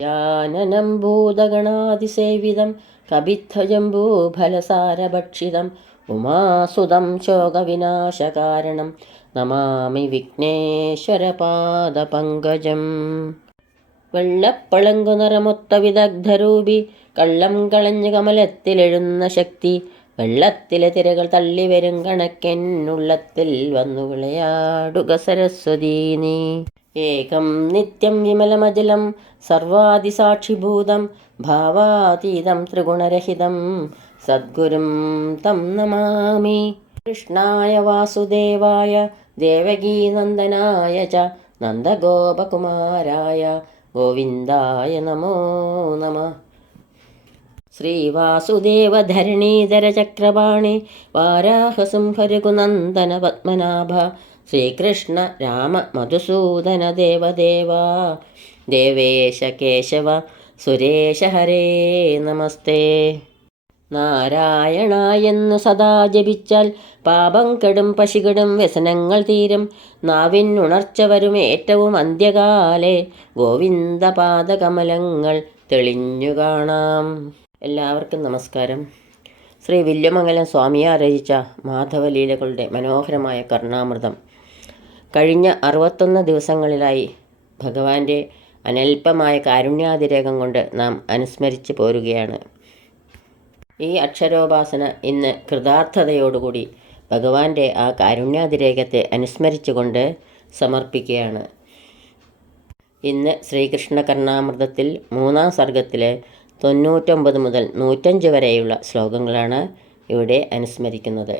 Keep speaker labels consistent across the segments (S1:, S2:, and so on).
S1: യാനനം ഭൂതഗണാതിസേവിതം കപിധ്വജംബൂഫലസാരഭക്ഷിതം ഉമാസുതം ശോകവിനാശകാരണം നമാമി വിഘ്നേശ്വരപാദപങ്കജം. വെള്ളപ്പളങ്കു നിറമൊത്ത വിദഗ്ധരൂപി കള്ളം കളഞ്ഞ് കമലത്തിലെഴുന്ന ശക്തി വെള്ളത്തിലെ തിരകൾ തള്ളി വരും കണക്കെന്നുള്ളത്തിൽ വന്നു വിളയാടുക സരസ്വതീ നീ. ഏകം നിത്യം വിമലമജലം സർവാദിസാക്ഷിഭൂതം ഭാവാതീതം ത്രിഗുണരഹിതം. സദ്ഗുരും തം നമാമി. കൃഷ്ണായ വാസുദേവായ ദേവകീനന്ദനായ ച നന്ദഗോപകുമാരായ ഗോവിന്ദായ നമോ നമ. ശ്രീവാസുദേവധരണീധരചക്രപാണി വാരാഹസിംഹരഘുനന്ദന പത്മനാഭ ശ്രീകൃഷ്ണ രാമ മധുസൂദന ദേവദേവ ദേവേശ കേശവ സുരേശ ഹരേ നമസ്തേ. നാരായണായെന്ന് സദാ ജപിച്ചാൽ പാപം കെടും പശികടും വ്യസനങ്ങൾ തീരും. നാവിനുണർച്ച വരും ഏറ്റവും അന്ത്യകാലെ ഗോവിന്ദപാദകമലങ്ങൾ തെളിഞ്ഞു കാണാം. എല്ലാവർക്കും നമസ്കാരം. ശ്രീ വില്യമംഗലം സ്വാമിയാ രചിച്ച മാധവലീലകളുടെ മനോഹരമായ കർണാമൃതം കഴിഞ്ഞ അറുപത്തൊന്ന് ദിവസങ്ങളിലായി ഭഗവാന്റെ അനൽപമായ കാരുണ്യാതിരേകം കൊണ്ട് നാം അനുസ്മരിച്ച് പോരുകയാണ്. ഈ അക്ഷരോപാസന ഇന്ന് കൃതാർത്ഥതയോടുകൂടി ഭഗവാന്റെ ആ കാരുണ്യാതിരേകത്തെ അനുസ്മരിച്ചുകൊണ്ട് സമർപ്പിക്കുകയാണ്. ഇന്ന് ശ്രീകൃഷ്ണ കർണാമൃതത്തിൽ മൂന്നാം സർഗത്തിലെ തൊണ്ണൂറ്റൊമ്പത് മുതൽ നൂറ്റഞ്ച് വരെയുള്ള ശ്ലോകങ്ങളാണ് ഇവിടെ അനുസ്മരിക്കുന്നത്.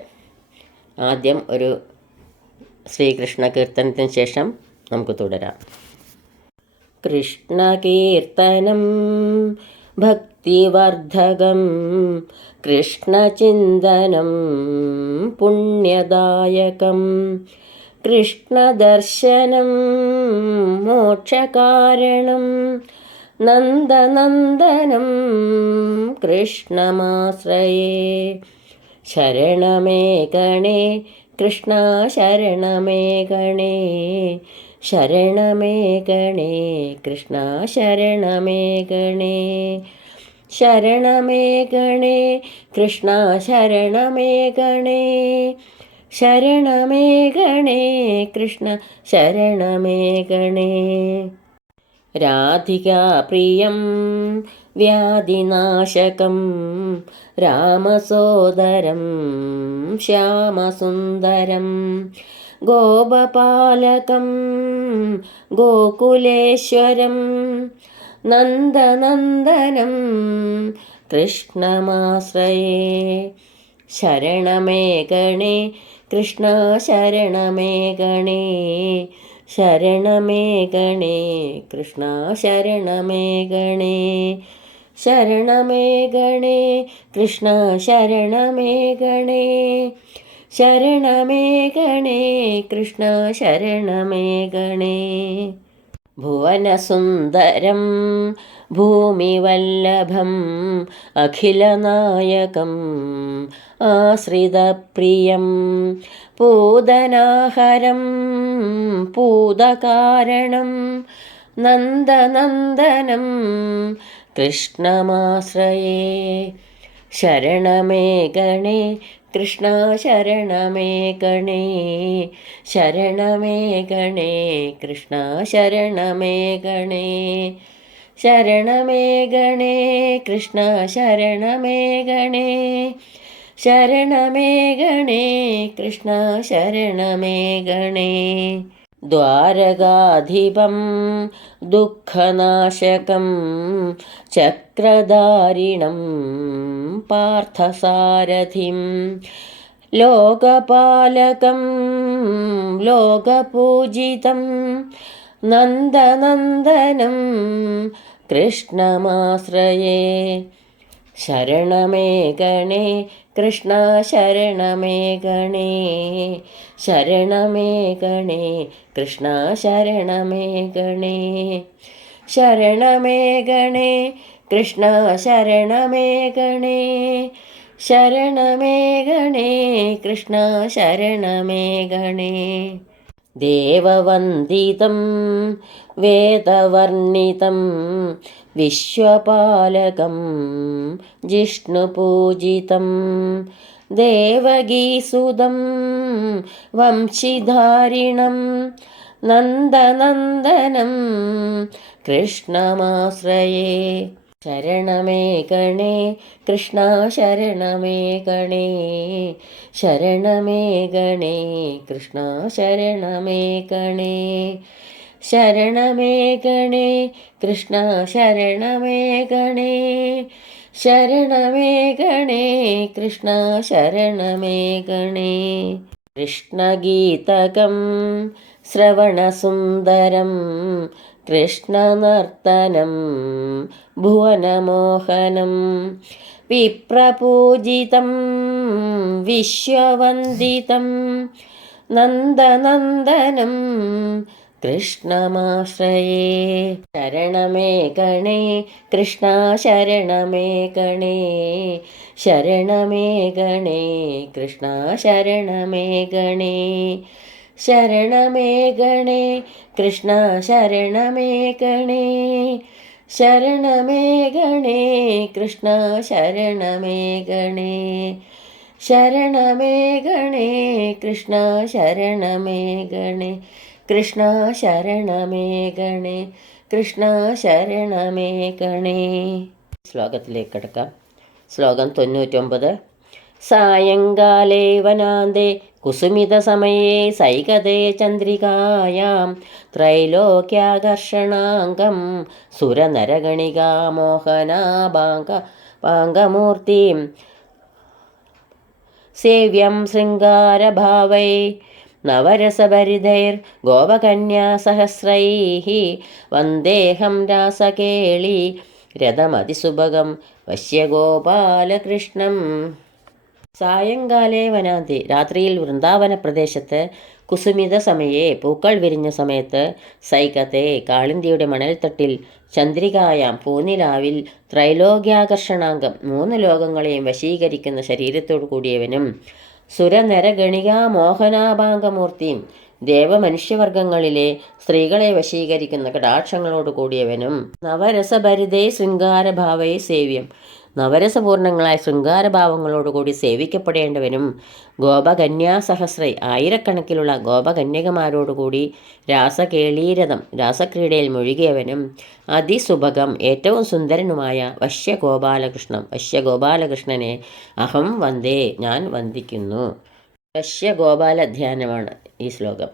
S1: ആദ്യം ഒരു ശ്രീകൃഷ്ണ കീർത്തനത്തിന് ശേഷം നമുക്ക് തുടരാം. കൃഷ്ണകീർത്തനം ഭക്തിവർദ്ധകം കൃഷ്ണചിന്തനം പുണ്യദായകം കൃഷ്ണദർശനം മോക്ഷകാരണം നന്ദനന്ദനം കൃഷ്ണമാശ്രയേ ശരണമേ ഗണേ കൃഷ്ണ ശരണമേ ഗണേ ശരണമേ ഗണേ കൃഷ്ണ ശരണമേ ഗണേ. ശരണമേ ഗണേ കൃഷ്ണ ശരണമേ ഗണേ ശരണമേ ഗണേ കൃഷ്ണ ശരണമേ ഗണേ. രാധികാപ്രിയം വ്യാധിനാശകം. രാമസോദരം ശ്യാമസുന്ദരം. ഗോപപാലകം ഗോകുലേശ്വരം. നന്ദനന്ദനം കൃഷ്ണമാശ്രയേ. ശരണമേ ഗണേ കൃഷ്ണ ശരണമേ ഗണേ. ശരണമേ ഗണേ കൃഷ്ണ ശരണമേ ഗണേ. ശരണമേ ഗണേ കൃഷ്ണ ശരണമേ ഗണേ. ശരണമേ ഗണേ കൃഷ്ണ ശരണമേ ഗണേ. ഭുവനസുന്ദരം ഭൂമിവല്ലഭം അഖിലനായകം ആശ്രിതപ്രിയം പൂതനാഹരം പൂതകാരണം നന്ദനന്ദനം കൃഷ്ണമാശ്രയേ ശരണമേ ഗണേ കൃഷ്ണ ശരണമേ ഗണേ ശരണമേ ഗണേ കൃഷ്ണ ശരണമേ ഗണേ ശരണമേ ഗണേ കൃഷ്ണ ശരണമേ ഗണേ ശരണമേ ഗണേ കൃഷ്ണ ശരണമേ ഗണേ ദ്വാരകാധിപം ദുഃഖനാശകം ചക്രധാരിണം പാർത്ഥസാരഥിം. ലോകപാലകം ലോകപൂജിതം നന്ദനന്ദനം കൃഷ്ണമാശ്രയേ. ശരണമേ ഗണേ കൃഷ്ണ ശരണമേ ഗണേ. ശരണമേ ഗണേ കൃഷ്ണ ശരണമേ ഗണേ. ശരണമേ ഗണേ കൃഷ്ണ ശരണമേ ഗണേ. ശരണമേ ഗണേ കൃഷ്ണ ശരണമേ ഗണേ. देववन्दितं वेदवर्णितं विश्वपालकं जिष्णुपूजितं देवगीसुदं वंशिधारिणं नन्दनन्दनं कृष्णमाश्रये। ശരണമേ ഗണേ കൃഷ്ണ ശരണമേ ഗണേ. ശരണമേ ഗണേ കൃഷ്ണ ശരണമേ ഗണേ. ശരണമേ ഗണേ കൃഷ്ണ ശരണമേ ഗണേ. ശരണമേ ഗണേ കൃഷ്ണ ശരണമേ ഗണേ. കൃഷ്ണഗീതകം ശ്രവണസുന്ദരം കൃഷ്ണനർത്തനം ഭുവനമോഹനം വിപ്രപൂജിതം വിശ്വവന്ദിതം നന്ദനന്ദനം കൃഷ്ണമാശ്രയേ. ശരണമേ ഗണേ കൃഷ്ണ ശരണമേ ഗണേ ശരണമേ ഗണേ കൃഷ്ണ ശരണമേ ഗണേ. ശരണമേ ഗണേ കൃഷ്ണ ശരണമേ ഗണേ. ശരണമേ ഗണേ കൃഷ്ണ ശരണമേ ഗണേ. ശരണമേ ഗണേ കൃഷ്ണ ശരണമേ ഗണേ. കൃഷ്ണ ശരണമേ ഗണേ കൃഷ്ണ ശരണമേ ഗണേ. ശ്ലോകത്തിലേക്ക് കിടക്കാം. ശ്ലോകം തൊണ്ണൂറ്റൊമ്പത്. സായങ്കാലേ വനാന്തേ കുസുമിതസമയേ സൈകതേ ചന്ദ്രികായാം ത്രൈലോക്യാകർഷണാംഗം സുരനരഗണികാമോഹനാഭാംഗ പാങ്കമൂർത്തിം സേവ്യം ശൃംഗാരഭാവൈ നവരസഭരിതൈർ ഗോപകന്യാസഹസ്രൈः വന്ദേഹം രാസകേളി രഥമതിസുഭഗം വശ്യഗോപാലകൃഷ്ണം സായങ്കാലേ വനാന്തി. രാത്രിയിൽ വൃന്ദാവന പ്രദേശത്ത് കുസുമിത സമയെ പൂക്കൾ വിരിഞ്ഞ സമയത്ത് സൈകത്തെ കാളിന്തിയുടെ മണൽത്തട്ടിൽ ചന്ദ്രികായാം പൂനിലാവിൽ ത്രൈലോക്യാകർഷണാംഗം മൂന്ന് ലോകങ്ങളെയും വശീകരിക്കുന്ന ശരീരത്തോടു കൂടിയവനും സുരനരഗണികാ മോഹനാഭാംഗമൂർത്തിയും ദേവമനുഷ്യവർഗങ്ങളിലെ സ്ത്രീകളെ വശീകരിക്കുന്ന കടാക്ഷങ്ങളോട് കൂടിയവനും നവരസഭരിതേ ശൃംഗാരഭാവയെ സേവ്യം. നവരസപൂർണങ്ങളായ ശൃംഗാരഭാവങ്ങളോടുകൂടി സേവിക്കപ്പെടേണ്ടവനും ഗോപകന്യാസഹസ്ര ആയിരക്കണക്കിലുള്ള ഗോപകന്യകമാരോടുകൂടി രാസകേളീരഥം രാസക്രീഡയിൽ മുഴുകിയവനും അതിസുഭകം ഏറ്റവും സുന്ദരനുമായ വശ്യഗോപാലകൃഷ്ണൻ വശ്യഗോപാലകൃഷ്ണനെ അഹം വന്ദേ ഞാൻ വന്ദിക്കുന്നു. വശ്യഗോപാല ധ്യാനമാണ് ഈ ശ്ലോകം.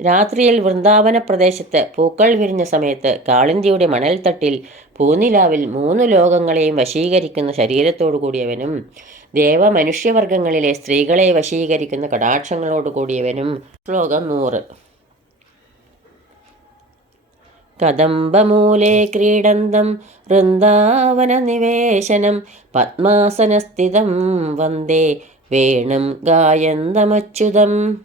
S1: രാത്രിയിൽ വൃന്ദാവന പ്രദേശത്ത് പൂക്കൾ വിരിഞ്ഞ സമയത്ത് കാളിന്തിയുടെ മണൽത്തട്ടിൽ പൂനിലാവിൽ മൂന്ന് ലോകങ്ങളെയും വശീകരിക്കുന്ന ശരീരത്തോടു കൂടിയവനും ദേവമനുഷ്യവർഗങ്ങളിലെ സ്ത്രീകളെ വശീകരിക്കുന്ന കടാക്ഷങ്ങളോട് കൂടിയവനും. ശ്ലോകം നൂറ്. കദംബമൂലേ ക്രീഡന്തം വൃന്ദാവനനിവേശനം പത്മാസനസ്ഥിതം വന്ദേ വേണം ഗായന്തമച്യുതം.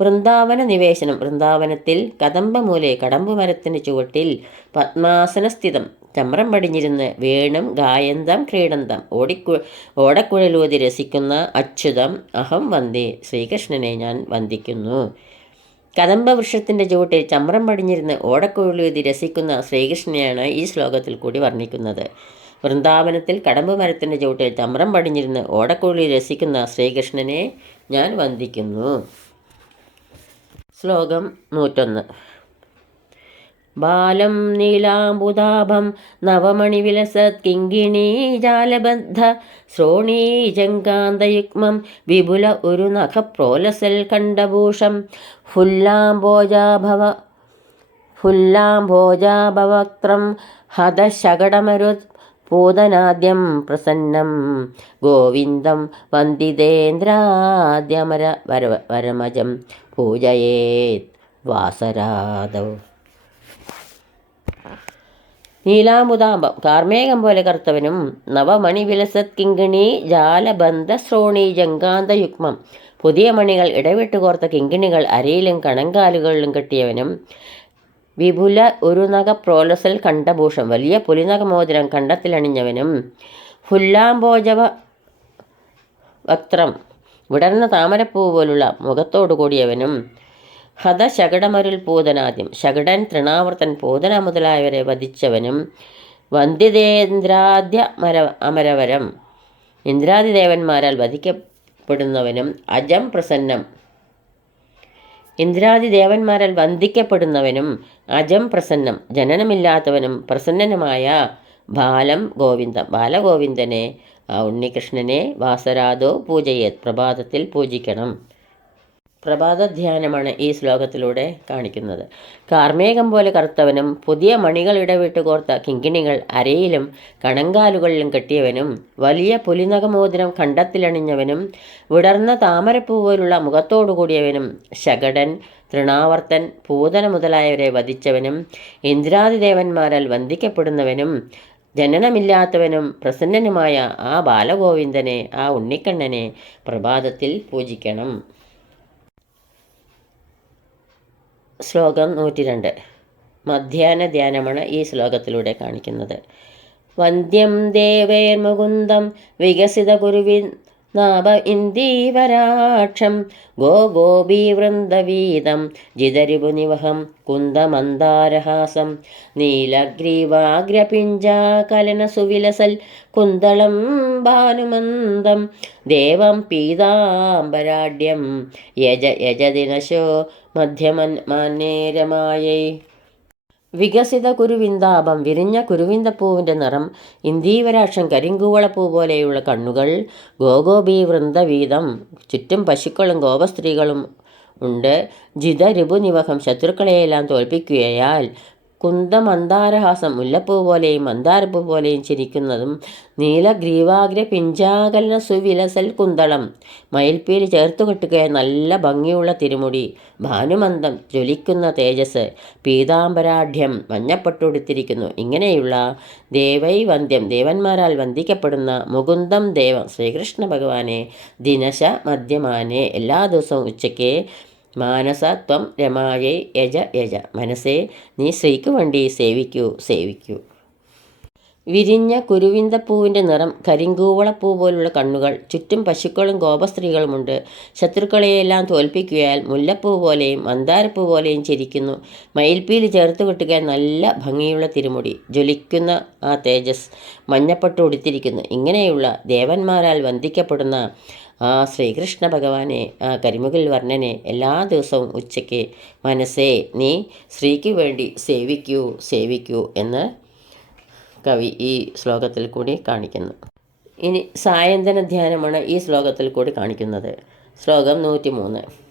S1: വൃന്ദാവന നിവേശനം. വൃന്ദാവനത്തിൽ കദംബമൂലെ കടമ്പു മരത്തിന് ചുവട്ടിൽ പത്മാസനസ്ഥിതം. ചമ്രം പടിഞ്ഞിരുന്ന് വേണം ഗായന്തം ക്രീഡന്തം. ഓടിക്കു ഓടക്കുഴലൂതി രസിക്കുന്ന അച്യുതം അഹം വന്ദേ. ശ്രീകൃഷ്ണനെ ഞാൻ വന്ദിക്കുന്നു. കദംബ വൃക്ഷത്തിന്റെ ചുവട്ടിൽ ചമ്രം പടിഞ്ഞിരുന്ന് ഓടക്കുഴലൂതി രസിക്കുന്ന ശ്രീകൃഷ്ണനെയാണ് ഈ ശ്ലോകത്തിൽ കൂടി വർണിക്കുന്നത്. വൃന്ദാവനത്തിൽ കടമ്പ് മരത്തിന്റെ ചുവട്ടിൽ ചമ്രം പടിഞ്ഞിരുന്ന് ഓടക്കുഴലി രസിക്കുന്ന ശ്രീകൃഷ്ണനെ ഞാൻ വന്ദിക്കുന്നു. ശ്ലോകം നൂറ്റൊന്ന്. ബാലം നീലാംബുദാഭം നവമണിവിലസത് കിങ്കിണീ ജാലബദ്ധ ശ്രോണീജങ്കാന്തയുഗ്മം വിപുല ഒരു നഖപ്രോലസൽ കണ്ടഭൂഷം ഫുല്ലാംബോജാഭവ ഫുല്ലാംബോജാഭവക്ത്രം ഹതശകടമരുത് പൂതനാദ്യം പ്രസന്നം. ഗോവിന്ദം വന്ദിതേന്ദ്രാദ്യമര വര വരമജം. പൂജയേത് വാസരാദവ് നീലാമുദാംബം കാർമേകം പോലെ കർത്തവനും നവമണി വിലസത് കിങ്കിണി ജാലബന്ധ ശ്രോണി ജങ്കാന്തയുഗ്മം പുതിയ മണികൾ ഇടവിട്ട് കോർത്ത കിങ്കിണികൾ അരയിലും കണങ്കാലുകളിലും കെട്ടിയവനും. വിപുല ഒരു നഖ പ്രോലസൽ കണ്ഠഭൂഷം വലിയ പുലിനഖമോതിരം കണ്ടത്തിലണിഞ്ഞവനും ഫുല്ലാംബോജവ വക്ത്രം വിടർന്ന താമരപ്പൂ പോലുള്ള മുഖത്തോടു കൂടിയവനും ഹത ശകടമരുൾ പൂതനാദ്യം. ശകടൻ തൃണാവർത്തൻ പൂതന മുതലായവരെ വധിച്ചവനും വന്ധ്യതേന്ദ്രാദ്യ മര അമരവരം. ഇന്ദ്രാദിദേവന്മാരാൽ വധിക്കപ്പെടുന്നവനും അജം പ്രസന്നം ഇന്ദ്രാദി ദേവന്മാരാൽ വന്ദിക്കപ്പെടുന്നവനും അജം പ്രസന്നം ജനനമില്ലാത്തവനും പ്രസന്നനുമായ ബാലം ഗോവിന്ദ. ബാലഗോവിന്ദനെ ഉണ്ണികൃഷ്ണനെ വാസരാദോ പൂജയേത് പ്രഭാതത്തിൽ പൂജിക്കണം. പ്രഭാത ധ്യാനമാണ് ഈ ശ്ലോകത്തിലൂടെ കാണിക്കുന്നത്. കാർമേഘം പോലെ കറുത്തവനും പുതിയ മണികൾ ഇടവിട്ട് കോർത്ത കിങ്കിണികൾ അരയിലും കണങ്കാലുകളിലും കെട്ടിയവനും വലിയ പുലിനകമോതിരം കണ്ടത്തിലണിഞ്ഞവനും വിടർന്ന താമരപ്പൂ പോലുള്ള മുഖത്തോടു കൂടിയവനും ശകടൻ തൃണാവർത്തൻ പൂതന മുതലായവരെ വധിച്ചവനും ഇന്ദ്രാദിദേവന്മാരാൽ വന്ദിക്കപ്പെടുന്നവനും ജനനമില്ലാത്തവനും പ്രസന്നനുമായ ആ ബാലഗോവിന്ദനെ ആ ഉണ്ണിക്കണ്ണനെ പ്രഭാതത്തിൽ പൂജിക്കണം. ശ്ലോകം നൂറ്റി രണ്ട് മധ്യാഹ്ന ധ്യാനമാണ് ഈ ശ്ലോകത്തിലൂടെ കാണിക്കുന്നത്. വന്ദ്യം ദേവേർമുകുന്ദം വികസിത കുരുവിൻ നാഭ ഇന്ദീവരാക്ഷം ഗോ ഗോപീവൃന്ദവീതം ജിതരിപുനിവഹം കുന്ദമന്ദാരഹാസം നീലഗ്രീവാഗ്രപിഞ്ചാകലനസുവിലസൽ കുന്തളം ഭാനുമന്ദം. ദേവം പീതാംബരാഢ്യം യജ യജദിനശോ മധ്യമൻ മാന്നേരമായൈ വികസിത കുരുവിന്താപം വിരിഞ്ഞ കുരുവിന്തപ്പൂവിന്റെ നിറം ഇന്ദീവരാക്ഷം കരിങ്കൂവളപ്പൂ പോലെയുള്ള കണ്ണുകൾ ഗോഗോബി വൃന്ദവീതം ചുറ്റും പശുക്കളും ഗോപസ്ത്രീകളും ഉണ്ട്. ജിത രിപുനിവഹം ശത്രുക്കളെയെല്ലാം തോൽപ്പിക്കുകയാൽ കുന്തമന്ദാരഹാസം മുല്ലപ്പൂ പോലെയും മന്ദാരപ്പൂ പോലെയും ചിരിക്കുന്നതും നീലഗ്രീവാഗ്ര പിഞ്ചാകലന സുവിലസൽ കുന്തളം മയിൽപ്പീര് ചേർത്തു കെട്ടുക നല്ല ഭംഗിയുള്ള തിരുമുടി ഭാനുമന്ദം ജ്വലിക്കുന്ന തേജസ് പീതാംബരാഢ്യം മഞ്ഞപ്പെട്ടുടുത്തിരിക്കുന്നു. ഇങ്ങനെയുള്ള ദേവൈ വന്ദ്യം ദേവന്മാരാൽ വന്ദിക്കപ്പെടുന്ന മുകുന്ദം ദേവം ശ്രീകൃഷ്ണ ഭഗവാനെ ദിനശ മദ്യമാനെ എല്ലാ ദിവസവും ഉച്ചയ്ക്ക് മാനസത്വം രമായേ യജ യജ. മനസ്സേ നീ ശ്രീക്ക് വേണ്ടി സേവിക്കൂ സേവിക്കൂ. വിരിഞ്ഞ കുരുവിന്തപ്പൂവിന്റെ നിറം കരിങ്കൂവളപ്പൂ പോലുള്ള കണ്ണുകൾ ചുറ്റും പശുക്കളും ഗോപസ്ത്രീകളുമുണ്ട്. ശത്രുക്കളെയെല്ലാം തോൽപ്പിക്കുകയാൽ മുല്ലപ്പൂ പോലെയും മന്ദാരപ്പൂ പോലെയും ചിരിക്കുന്നു. മയിൽപ്പീലി ചേർത്ത് കെട്ടുക നല്ല ഭംഗിയുള്ള തിരുമുടി. ജ്വലിക്കുന്ന ആ തേജസ് മഞ്ഞപ്പട്ട് ഉടുത്തിരിക്കുന്നു. ഇങ്ങനെയുള്ള ദേവന്മാരാൽ വന്ദിക്കപ്പെടുന്ന ആ ശ്രീകൃഷ്ണ ഭഗവാനെ ആ കരിമുകിൽ വർണനെ എല്ലാ ദിവസവും ഉച്ചയ്ക്ക് മനസ്സേ നീ ശ്രീക്ക് വേണ്ടി സേവിക്കൂ സേവിക്കൂ എന്ന് കവി ഈ ശ്ലോകത്തിൽ കൂടി കാണിക്കുന്നു. ഇനി സായന്തന ധ്യാനമാണ് ഈ ശ്ലോകത്തിൽ കൂടി കാണിക്കുന്നത്. ശ്ലോകം നൂറ്റി മൂന്ന്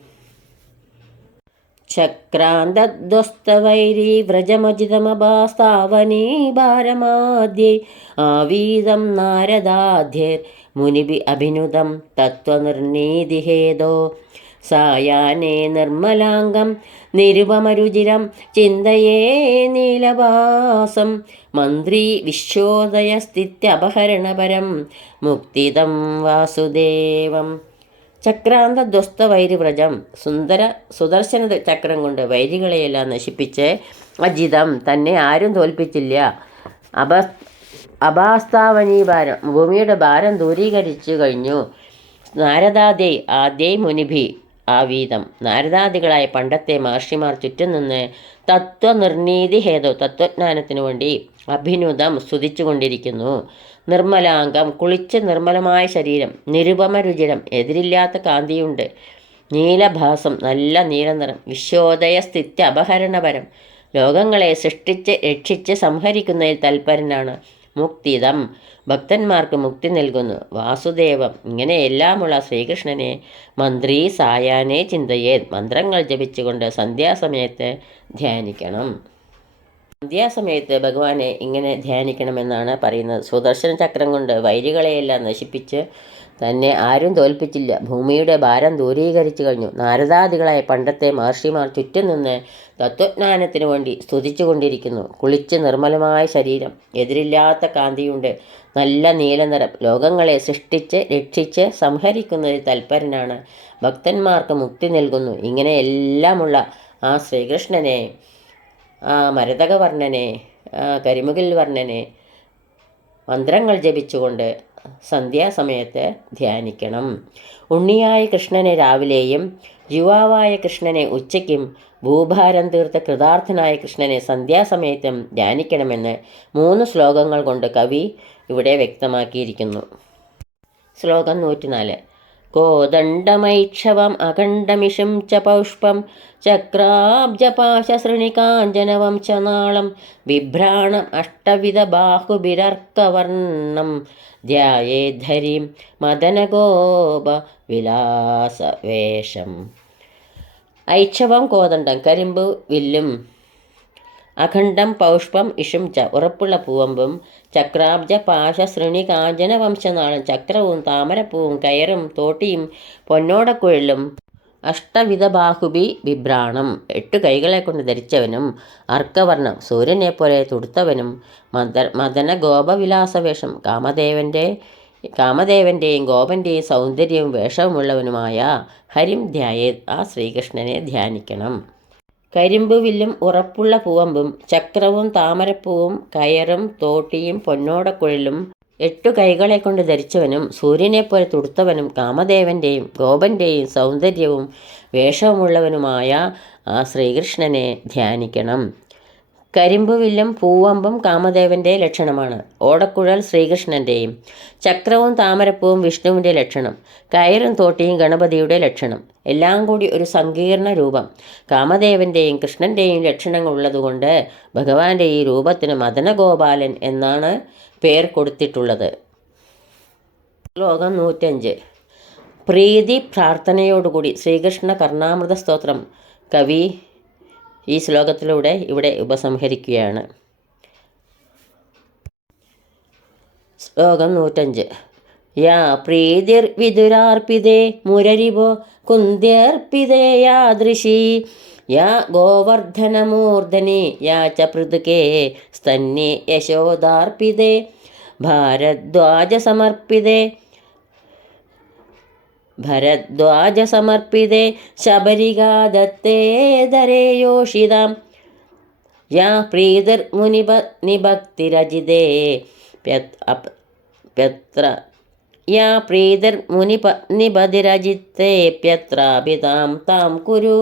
S1: ചക്രാന്തധ്വസ്തവൈരീ വ്രജമജിതമഭാസ്താവനീ ഭാരമാദ്യൈ ആവീതം നാരദാധ്യർ മുനിഭി അഭിനുതം തത്വനിർണീതിഹേതോ സായാനേ നിർമ്മലാംഗം നിരുപമരുചിരം ചിന്തയേ നീലവാസം മന്ത്രി വിശ്വോദയസ്ഥിത്യപഹരണപരം മുക്തിദം വാസുദേവം. ചക്രാന്ത ധ്വസ്ത വൈരിവ്രജം സുന്ദര സുദർശന ചക്രം കൊണ്ട് വൈരികളെയെല്ലാം നശിപ്പിച്ച് അജിതം തന്നെ ആരും തോൽപ്പിച്ചില്ല. അപ അഭാസ്താവനീ ഭാരം ഭൂമിയുടെ ഭാരം ദൂരീകരിച്ചു കഴിഞ്ഞു. നാരദാദേ ആദ്യേ മുനിഭി ആവീതം. നാരദാദികളായ പണ്ടത്തെ മഹർഷിമാർ ചുറ്റും നിന്ന് തത്വനിർണീതി ഹേതു തത്വജ്ഞാനത്തിനു വേണ്ടി അഭിനുതം സ്തുതിച്ചുകൊണ്ടിരിക്കുന്നു. നിർമ്മലാംഗം കുളിച്ച് നിർമ്മലമായ ശരീരം നിരുപമ രുചിരം എതിരില്ലാത്ത കാന്തിയുണ്ട്. നീലഭാസം നല്ല നീലനിറം വിശ്വോദയ സ്ഥിത്യ അപഹരണപരം. ലോകങ്ങളെ സൃഷ്ടിച്ച് രക്ഷിച്ച് സംഹരിക്കുന്നതിൽ തൽപരനാണ്. മുക്തിദം. ഭക്തന്മാർക്ക് മുക്തി നൽകുന്നു. വാസുദേവം ഇങ്ങനെ എല്ലാമുള്ള ശ്രീകൃഷ്ണനെ മന്ത്രി സായാനെ ചിന്തയെ മന്ത്രങ്ങൾ ജപിച്ചുകൊണ്ട് സന്ധ്യാസമയത്ത് ധ്യാനിക്കണം. സന്ധ്യാസമയത്ത് ഭഗവാനെ ഇങ്ങനെ ധ്യാനിക്കണമെന്നാണ് പറയുന്നത്. സുദർശന ചക്രം കൊണ്ട് വൈരികളെയെല്ലാം നശിപ്പിച്ച് തന്നെ ആരും തോൽപ്പിച്ചില്ല. ഭൂമിയുടെ ഭാരം ദൂരീകരിച്ചു കഴിഞ്ഞു. നാരദാദികളായ പണ്ടത്തെ മഹർഷിമാർ ചുറ്റും നിന്ന് തത്വജ്ഞാനത്തിനു വേണ്ടി സ്തുതിച്ചുകൊണ്ടിരിക്കുന്നു. കുളിച്ച് നിർമ്മലമായ ശരീരം എതിരില്ലാത്ത കാന്തിയുണ്ട്. നല്ല നീലനിറം ലോകങ്ങളെ സൃഷ്ടിച്ച് രക്ഷിച്ച് സംഹരിക്കുന്നതിൽ തൽപരനാണ്. ഭക്തന്മാർക്ക് മുക്തി നൽകുന്നു. ഇങ്ങനെ എല്ലാമുള്ള ആ ശ്രീകൃഷ്ണനെ ആ മരതകവർണനെ കരിമുകിൽ വർണനെ മന്ത്രങ്ങൾ ജപിച്ചുകൊണ്ട് സന്ധ്യാസമയത്ത് ധ്യാനിക്കണം. ഉണ്ണിയായ കൃഷ്ണനെ രാവിലെയും യുവാവായ കൃഷ്ണനെ ഉച്ചയ്ക്കും ഭൂഭാരം തീർത്ത കൃതാർത്ഥനായ കൃഷ്ണനെ സന്ധ്യാസമയത്തും ധ്യാനിക്കണമെന്ന് മൂന്ന് ശ്ലോകങ്ങൾ കൊണ്ട് കവി ഇവിടെ വ്യക്തമാക്കിയിരിക്കുന്നു. ശ്ലോകം നൂറ്റിനാല്. കോദണ്ഡമൈക്ഷവം അഖണ്ഡമിഷും ച പൗഷ്പം ചക്രാബ്ജപാശശ്രണികാഞ്ജനവം ച നാളം ബിഭ്രാണം അഷ്ടവിധ ബാഹുബിരർക്കവർണം ധ്യായേദ്ധരിം മദനഗോപ വിലാസവേഷം. ഐക്ഷവം കോദണ്ഡം കരിമ്പ് വില്ലും അഖണ്ഡം പൗഷ്പം ഇഷും ച ഉറപ്പുള്ള പൂവമ്പും ചക്രാബ്ജ പാശ ശ്രേണി കാഞ്ചന വംശനാളും ചക്രവും താമരപ്പൂവും കയറും തോട്ടിയും പൊന്നോടക്കുഴലും അഷ്ടവിധ ബാഹുബി വിഭ്രാണം എട്ടു കൈകളെ കൊണ്ട് ധരിച്ചവനും അർക്കവർണം സൂര്യനെ പോലെ തുടുത്തവനും മദ മദന ഗോപവിലാസവേഷം കാമദേവന്റെ കാമദേവന്റെയും ഗോപന്റെയും സൗന്ദര്യവും വേഷവുമുള്ളവനുമായ ഹരിം ധ്യായേ ആ ശ്രീകൃഷ്ണനെ ധ്യാനിക്കണം. കരിമ്പ് വില്ലും ഉറപ്പുള്ള പൂവമ്പും ചക്രവും താമരപ്പൂവും കയറും തോട്ടിയും പൊന്നോടക്കുഴലും എട്ടു കൈകളെ കൊണ്ട് ധരിച്ചവനും സൂര്യനെപ്പോലെ തുടുത്തവനും കാമദേവന്റെയും ഗോപന്റെയും സൗന്ദര്യവും വേഷവുമുള്ളവനുമായ ആ ശ്രീകൃഷ്ണനെ ധ്യാനിക്കണം. കരിമ്പുവില്ലും പൂവമ്പും കാമദേവന്റെ ലക്ഷണമാണ്. ഓടക്കുഴൽ ശ്രീകൃഷ്ണന്റെയും ചക്രവും താമരപ്പൂവും വിഷ്ണുവിന്റെ ലക്ഷണം കയറും തോട്ടിയും ഗണപതിയുടെ ലക്ഷണം. എല്ലാം കൂടി ഒരു സങ്കീർണ രൂപം. കാമദേവന്റെയും കൃഷ്ണന്റെയും ലക്ഷണങ്ങൾ ഉള്ളതുകൊണ്ട് ഭഗവാന്റെ ഈ രൂപത്തിന് മദനഗോപാലൻ എന്നാണ് പേർ കൊടുത്തിട്ടുള്ളത്. ശ്ലോകം നൂറ്റഞ്ച്. പ്രീതി പ്രാർത്ഥനയോടുകൂടി ശ്രീകൃഷ്ണ കർണാമൃത സ്തോത്രം. കവി ഈ ശ്ലോകത്തിലൂടെ ഇവിടെ ഉപസംഹരിക്കുകയാണ്. ശ്ലോകം നൂറ്റഞ്ച്. യാ പ്രീതിർ വിദുരാർപ്പിതേ മുരരിവോ കുന്തിയർപ്പിതേ യാദൃശി. യാ ഗോവർദ്ധനമൂർധനി യാ ച പൃഥുകേ സ്തന്നി യശോദാർപ്പിതേ भरद्वाज समर्पिते शबरिगा दत्ते धरे योषिदां या प्रीतिर्मुनिब निभक्तिरजिते प्यत्र। या प्रीतिर्मुनिप निबधिरजिते प्यत्रापि तां तां कुरु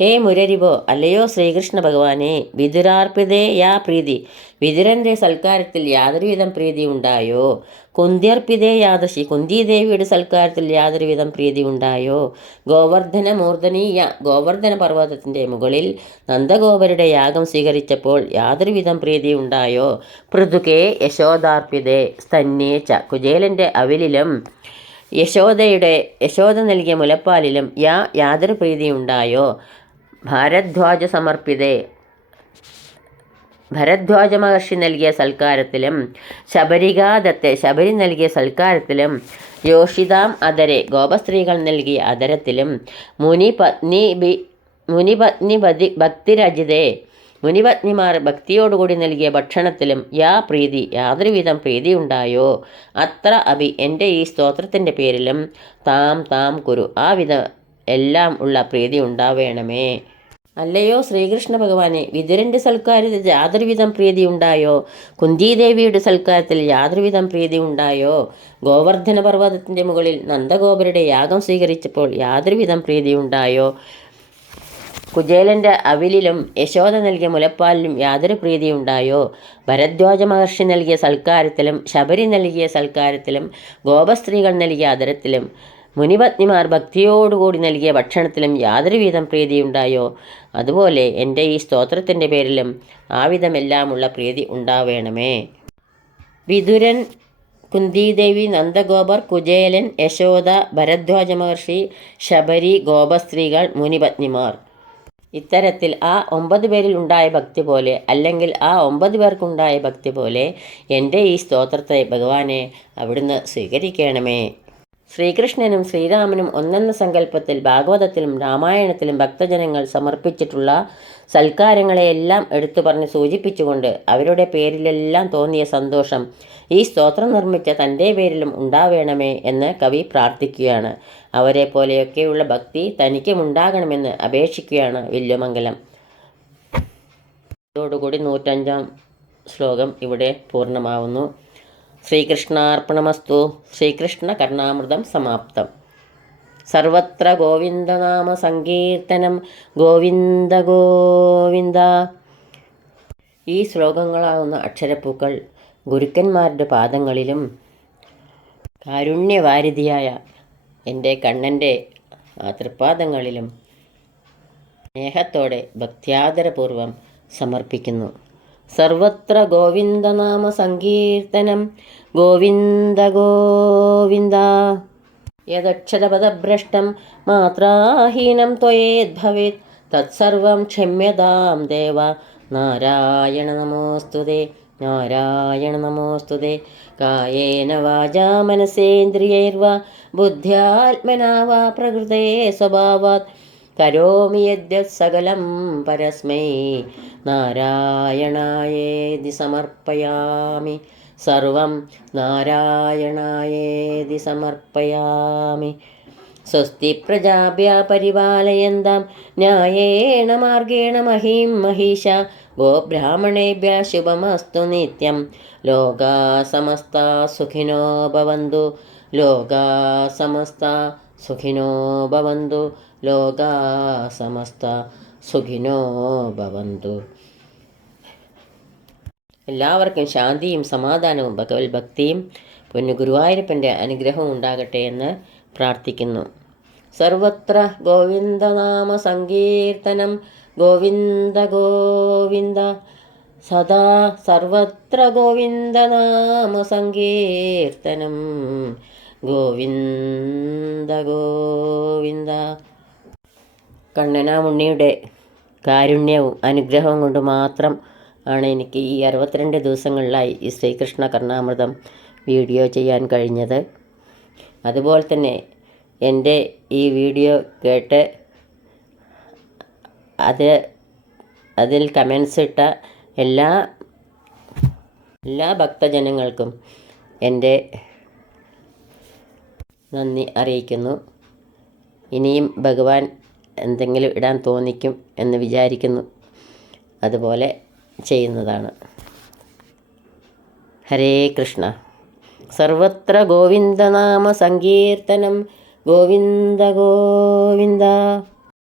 S1: ഹേ മുരരിവോ അല്ലയോ ശ്രീകൃഷ്ണ ഭഗവാനെ വിതുരാർപ്പിതേ യാ പ്രീതി. വിതുരന്റെ സൽക്കാരത്തിൽ യാതൊരുവിധം പ്രീതി ഉണ്ടായോ? കുന്തിയർപ്പിതേ യാദശി കുന്തിദേവിയുടെ സൽക്കാരത്തിൽ യാതൊരുവിധം പ്രീതി ഉണ്ടായോ? ഗോവർദ്ധന മൂർധനീയ ഗോവർദ്ധന പർവതത്തിന്റെ മുകളിൽ നന്ദഗോപരുടെ യാഗം സ്വീകരിച്ചപ്പോൾ യാതൊരുവിധം പ്രീതി ഉണ്ടായോ? പൃഥുകേ യശോദാർപ്പിതേ സ്തന്നേച്ച കുചേലന്റെ അവിലിലും യശോദയുടെ യശോദ നൽകിയ മുലപ്പാലിലും യാ യാതൊരു പ്രീതിയുണ്ടായോ ഭാരദ്വാജ സമർപ്പിതേ ഭരദ്വാജ മഹർഷി നൽകിയ സൽക്കാരത്തിലും ശബരികാദത്തെ ശബരി നൽകിയ സൽക്കാരത്തിലും യോഷിതാം അതരെ ഗോപസ്ത്രീകൾ നൽകിയ അതരത്തിലും മുനി പത്നി ബി മുനിപത്നി ഭതി ഭക്തിരജിതേ. മുനിപത്നിമാർ ഭക്തിയോടുകൂടി നൽകിയ ഭക്ഷണത്തിലും യാ പ്രീതി യാതൊരുവിധം പ്രീതി ഉണ്ടായോ അത്ര അഭി എന്റെ ഈ സ്തോത്രത്തിന്റെ പേരിലും താം താം കുരു ആ വിധം എല്ലാം ഉള്ള പ്രീതി ഉണ്ടാവേണമേ. അല്ലയോ ശ്രീകൃഷ്ണ ഭഗവാനെ? വിതുരന്റെ സൽക്കാരത്തിൽ യാതൊരുവിധം പ്രീതി ഉണ്ടായോ കുന്തിദേവിയുടെ സൽക്കാരത്തിൽ യാതൊരുവിധം പ്രീതി ഉണ്ടായോ ഗോവർദ്ധന പർവതത്തിന്റെ മുകളിൽ നന്ദഗോപരുടെ യാഗം സ്വീകരിച്ചപ്പോൾ യാതൊരുവിധം പ്രീതി ഉണ്ടായോ കുചേലന്റെ അവിലിലും യശോദ നൽകിയ മുലപ്പാലിലും യാതൊരു പ്രീതി ഉണ്ടായോ ഭരദ്വാജ മഹർഷി നൽകിയ സൽക്കാരത്തിലും ശബരി നൽകിയ സൽക്കാരത്തിലും ഗോപസ്ത്രീകൾ നൽകിയ ആദരത്തിലും മുനിപത്നിമാർ ഭക്തിയോടുകൂടി നൽകിയ ഭക്ഷണത്തിലും യാതൊരുവിധം പ്രീതിയുണ്ടായോ? അതുപോലെ എന്റെ ഈ സ്തോത്രത്തിന്റെ പേരിലും ആ വിധമെല്ലാമുള്ള പ്രീതി ഉണ്ടാവേണമേ. വിതുരൻ കുന്തിദേവി നന്ദഗോപർ കുചേലൻ യശോദ ഭരദ്വാജ മഹർഷി ശബരി ഗോപസ്ത്രീകൾ മുനിപത്നിമാർ. ഇത്തരത്തിൽ ആ ഒമ്പത് പേരിൽ ഉണ്ടായ ഭക്തി പോലെ അല്ലെങ്കിൽ ആ ഒമ്പത് പേർക്കുണ്ടായ ഭക്തി പോലെ എന്റെ ഈ സ്തോത്രത്തെ ഭഗവാനെ അവിടുന്ന് സ്വീകരിക്കണമേ. ശ്രീകൃഷ്ണനും ശ്രീരാമനും ഒന്നെന്ന സങ്കല്പത്തിൽ ഭാഗവതത്തിലും രാമായണത്തിലും ഭക്തജനങ്ങൾ സമർപ്പിച്ചിട്ടുള്ള സൽക്കാരങ്ങളെയെല്ലാം എടുത്തു പറഞ്ഞ് സൂചിപ്പിച്ചുകൊണ്ട് അവരുടെ പേരിലെല്ലാം തോന്നിയ സന്തോഷം ഈ സ്തോത്രം നിർമ്മിച്ച തന്റെ പേരിലും ഉണ്ടാവേണമേ എന്ന് കവി പ്രാർത്ഥിക്കുകയാണ്. അവരെ പോലെയൊക്കെയുള്ള ഭക്തി തനിക്കും ഉണ്ടാകണമെന്ന് അപേക്ഷിക്കുകയാണ് വില്ലുമംഗലം ഇതോടുകൂടി നൂറ്റഞ്ചാം ശ്ലോകം ഇവിടെ പൂർണമാവുന്നു. ശ്രീകൃഷ്ണാർപ്പണമസ്തു. ശ്രീകൃഷ്ണ കർണാമൃതം സമാപ്തം. സർവത്ര ഗോവിന്ദനാമ സങ്കീർത്തനം ഗോവിന്ദ ഗോവിന്ദ. ഈ ശ്ലോകങ്ങളാവുന്ന അക്ഷരപ്പൂക്കൾ ഗുരുക്കന്മാരുടെ പാദങ്ങളിലും കാരുണ്യവാരിധിയായ എന്റെ കണ്ണന്റെ തൃപ്പാദങ്ങളിലും സ്നേഹത്തോടെ ഭക്ത്യാദരപൂർവം സമർപ്പിക്കുന്നു. സർവത്ര ഗോവിന്ദനാമ സങ്കീർത്തനം. ഗോവിന്ദ ഗോവിന്ദ. യദക്ഷരപദഭ്രഷ്ടം മാത്രാഹീനം ത്വയേദ്ഭവേത് തത്സർവം ക്ഷമ്യതാം ദേവ. നാരായണ നമോസ്തുതേ നാരായണ നമോസ്തുതേ കായേന വാചാ മനസേന്ദ്രിയൈർവ. ബുദ്ധ്യാത്മനാ വാ പ്രകൃതേ സ്വഭാവാത്. കരോമി യദ്യ സകലം പരസ്മൈ. നാരായണായേതി സമർപ്പയാമി. സർവം നാരായണായേതി സമർപ്പയാമി. സ്വസ്തി പ്രജാഭ്യ പരിപാലയന്താം. ന്യായേണ മാർഗേണ മഹീം മഹീഷ ഗോബ്രാഹ്മണേഭ്യ ശുഭമസ്തു നിത്യം. ലോകാ സമസ്ത സുഖിനോ ഭവന്തു. ലോകാ സമസ്ത സുഖിനോ ഭവന്തു. ലോകാ സമസ്ത സുഖിനോ ഭവന്തു. എല്ലാവർക്കും ശാന്തിയും സമാധാനവും ഭഗവത് ഭക്തിയും പൊന്നു ഗുരുവായൂരപ്പന്റെ അനുഗ്രഹവും ഉണ്ടാകട്ടെ എന്ന് പ്രാർത്ഥിക്കുന്നു. സർവത്ര ഗോവിന്ദനാമ സങ്കീർത്തനം. ഗോവിന്ദ ഗോവിന്ദ. സദാ സർവത്ര ഗോവിന്ദനാമ സങ്കീർത്തനം. ഗോവിന്ദ ഗോവിന്ദ. കണ്ണനാമുണ്ണിയുടെ കാരുണ്യവും അനുഗ്രഹവും കൊണ്ട് മാത്രം ആണ് എനിക്ക് ഈ അറുപത്തിരണ്ട് ദിവസങ്ങളിലായി ഈ ശ്രീകൃഷ്ണ കർണാമൃതം വീഡിയോ ചെയ്യാൻ കഴിഞ്ഞത്. അതുപോലെ തന്നെ എന്റെ ഈ വീഡിയോ കേട്ട് അത് അതിൽ കമൻസ് ഇട്ട എല്ലാ എല്ലാ ഭക്തജനങ്ങൾക്കും എന്റെ നന്ദി അറിയിക്കുന്നു. ഇനിയും ഭഗവാൻ എന്തെങ്കിലും ഇടാൻ തോന്നിക്കും എന്ന് വിചാരിക്കുന്നു. അതുപോലെ ചെയ്യുന്നതാണ്. ഹരേ കൃഷ്ണ. സർവത്ര ഗോവിന്ദനാമ സങ്കീർത്തനം. ഗോവിന്ദ ഗോവിന്ദ.